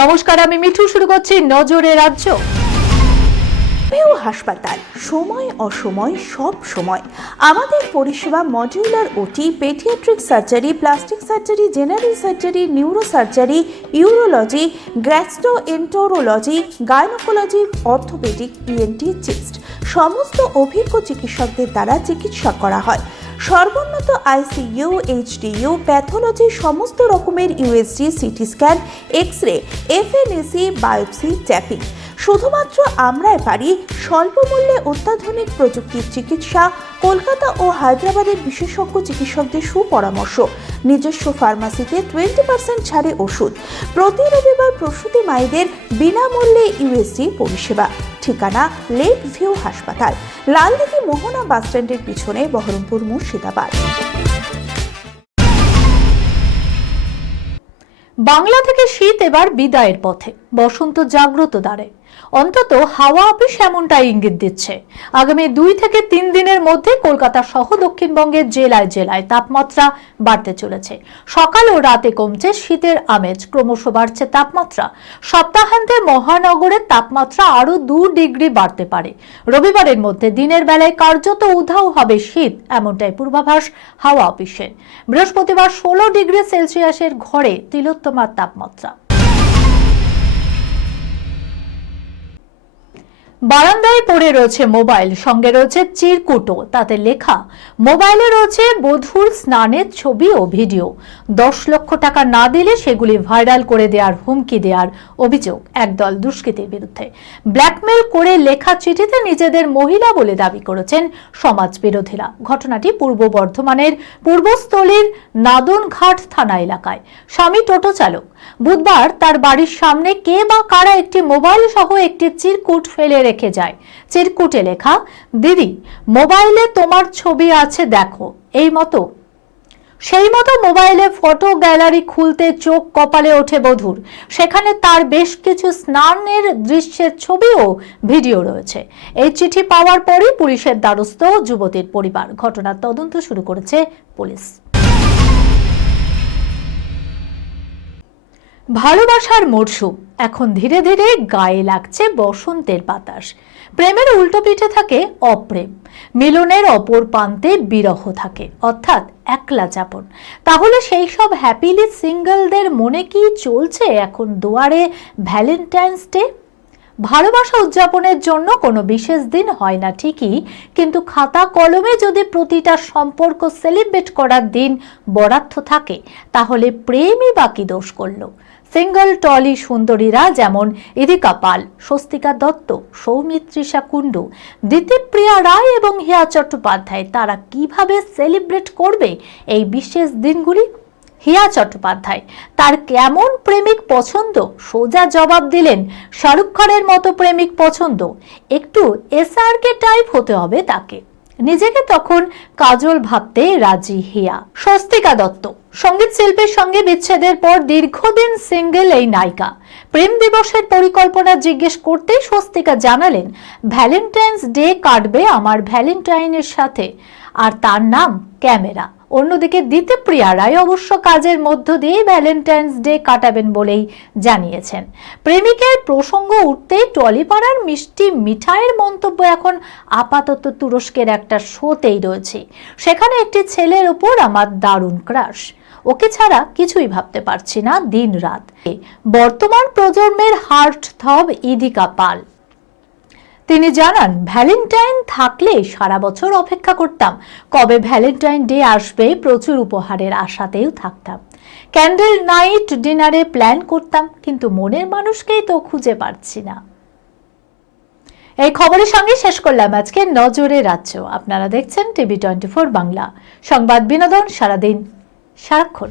নমস্কার, আমি মিঠু। শুরু করছি নজরে রাজ্য। হাসপাতাল, সময় অসময় সব সময় আমাদের পরিষেবা modular OT, paediatric surgery, plastic surgery, general surgery, neuro surgery, urology, gastroenterology, gynaecology, orthopaedic, ENT, chest সমস্ত অভিজ্ঞ চিকিৎসকদের দ্বারা চিকিৎসা করা হয়। সর্বোন্নত আইসিইউ, এইচডিইউ, প্যাথোলজি, সমস্ত রকমের USG, CT scan, X ray, FNAC, biopsy, tapping. শুধুমাত্র আমরাই পারি স্বল্প মূল্যে অত্যাধুনিক প্রযুক্তির চিকিৎসা। কলকাতা ও হায়দ্রাবাদের বিশেষজ্ঞ চিকিৎসকদের সুপরামর্শ, নিজস্ব ফার্মাসিতে 20% ছাড়ে ওষুধ, প্রতি রবিবার প্রসূতি মায়েদের বিনামূল্যে ইউএসজি পরিষেবা। ঠিকানা লেক ভিউ হাসপাতাল, লালদিঘি মোহনা বাসস্ট্যান্ডের পিছনে, বহরমপুর, মুর্শিদাবাদ। বাংলা থেকে শীত এবার বিদায়ের পথে, বসন্ত জাগ্রত দ্বারে। অন্তত হাওয়া অফিস এমনটাই ইঙ্গিত দিচ্ছে। আগামী 2 থেকে 3 দিনের মধ্যে কলকাতা সহ দক্ষিণবঙ্গের জেলায় জেলায় তাপমাত্রা বাড়তে চলেছে। সকাল ও রাতে কমছে শীতের আমেজ, ক্রমশ বাড়ছে তাপমাত্রা। সপ্তাহান্তে মহানগরের তাপমাত্রা আরো 2 ডিগ্রি বাড়তে পারে। রবিবারের মধ্যে দিনের বেলায় কার্যত উধাও হবে শীত, এমনটাই পূর্বাভাস হাওয়া অফিসের। বৃহস্পতিবার 16 ডিগ্রি সেলসিয়াসের ঘরে তিলোত্তমার তাপমাত্রা। বারান্দায় পড়ে রয়েছে মোবাইল, সঙ্গে রয়েছে চিরকুটো, তাতে লেখা। মোবাইলে রয়েছে বধূর স্নানের ছবি ও ভিডিও। 10 লক্ষ টাকা না দিলে সেগুলি ভাইরাল করে দেওয়ার হুমকি দেওয়ার অভিযোগ একদল দুষ্কৃতীর বিরুদ্ধে। ব্ল্যাকমেল করে লেখা চিঠিতে নিজেদের মহিলা বলে দাবি করেছেন সমাজ বিরোধীরা। ঘটনাটি পূর্ব বর্ধমানের পূর্বস্থলীর নাদনঘাট থানা এলাকায়। স্বামী টোটো চালক বুধবার তার বাড়ির সামনে কে বা কারা একটি মোবাইল সহ একটি চিরকুট ফেলে রেখে যায়। চিরকুটে লেখা, দিদি মোবাইলে তোমার ছবি আছে দেখো। সেই মতো মোবাইলে ফটো গ্যালারি খুলতে চোখ কপালে ওঠে বধূর। সেখানে তার বেশ কিছু স্নানের দৃশ্যের ছবি ও ভিডিও রয়েছে। এই চিঠি পাওয়ার পরই পুলিশের দ্বারস্থ যুবতীর পরিবার। ঘটনার তদন্ত শুরু করেছে পুলিশ। ভালোবাসার মরশুম, এখন ধীরে ধীরে গায়ে লাগছে বসন্তের বাতাস। প্রেমের উল্টো পিঠে থাকে অপ্রেম, মিলনের অপর প্রান্তে বিরহ থাকে, অর্থাৎ একলা যাপন। তাহলে সেই সব হ্যাপিলি সিঙ্গেলদের মনে কি চলছে এখন দুয়ারে ভ্যালেন্টাইন্স ডে? ভালোবাসা উদযাপনের জন্য কোনো বিশেষ দিন হয় না ঠিকই, কিন্তু খাতা কলমে যদি প্রতিটা সম্পর্ক সেলিব্রেট করার দিন বরাদ্দ থাকে, তাহলে প্রেমই বাকি দোষ করলো। সিঙ্গল টলি সুন্দরীরা যেমন ইদিকা পাল, স্বস্তিকা দত্ত, সৌমিত্রিষা কুণ্ডু, দিতিপ্রিয়া রায় এবং হিয়া চট্টোপাধ্যায়, তারা কিভাবে সেলিব্রেট করবে এই বিশেষ দিনগুলি? হিয়া চট্টোপাধ্যায়, তার কেমন প্রেমিক পছন্দ? সোজা জবাব দিলেন, শাহরুখ খানের মতো প্রেমিক পছন্দ। একটু এসআরকে টাইপ হতে হবে তাকে। নিজেকে তখন কাজল ভাবতে রাজি হিয়া। স্বস্তিকা দত্ত, সঙ্গীত শিল্পীর সঙ্গে বিচ্ছেদের পর দীর্ঘদিন সিঙ্গেল এই নায়িকা। প্রেম দিবসের পরিকল্পনা জিজ্ঞেস করতেই স্বস্তিকা জানালেন, ভ্যালেন্টাইন্স ডে কাটবে আমার ভ্যালেন্টাইনের সাথে, আর তার নাম ক্যামেরা। অন্যদিকে দিতিপ্রিয়া রায় অবশ্য কাজের মধ্য দিয়ে ভ্যালেন্টাইন্স ডে কাটাবেন বলেই জানিয়েছেন। প্রেমিকের প্রসঙ্গ উঠতেই টলিপাড়ার মিষ্টি মিঠাইয়ের মন্তব্য এখন আপাতত তুরস্কের একটা শোতেই রয়েছে। সেখানে একটি ছেলের উপর আমার দারুণ ক্রাশ, ওকে ছাড়া কিছুই ভাবতে পারছি না দিন রাত। বর্তমান প্রজন্মের হার্ট থব ইদিকা পাল। তিনি জানান, ভ্যালেন্টাইন থাকলে সারা বছর অপেক্ষা করতাম, কবে ভ্যালেন্টাইন ডে আসবে, প্রচুর উপহারের আশাতেও থাকতাম। ক্যান্ডেল নাইট ডিনারে প্ল্যান করতাম, কিন্তু মনের মানুষকেই তো খুঁজে পাচ্ছি না। এই খবরের সঙ্গে শেষ করলাম আজকে নজরে রাজ্য। আপনারা দেখছেন টিভি 24 বাংলা, সংবাদ বিনোদন সারাদিন সারাক্ষণ।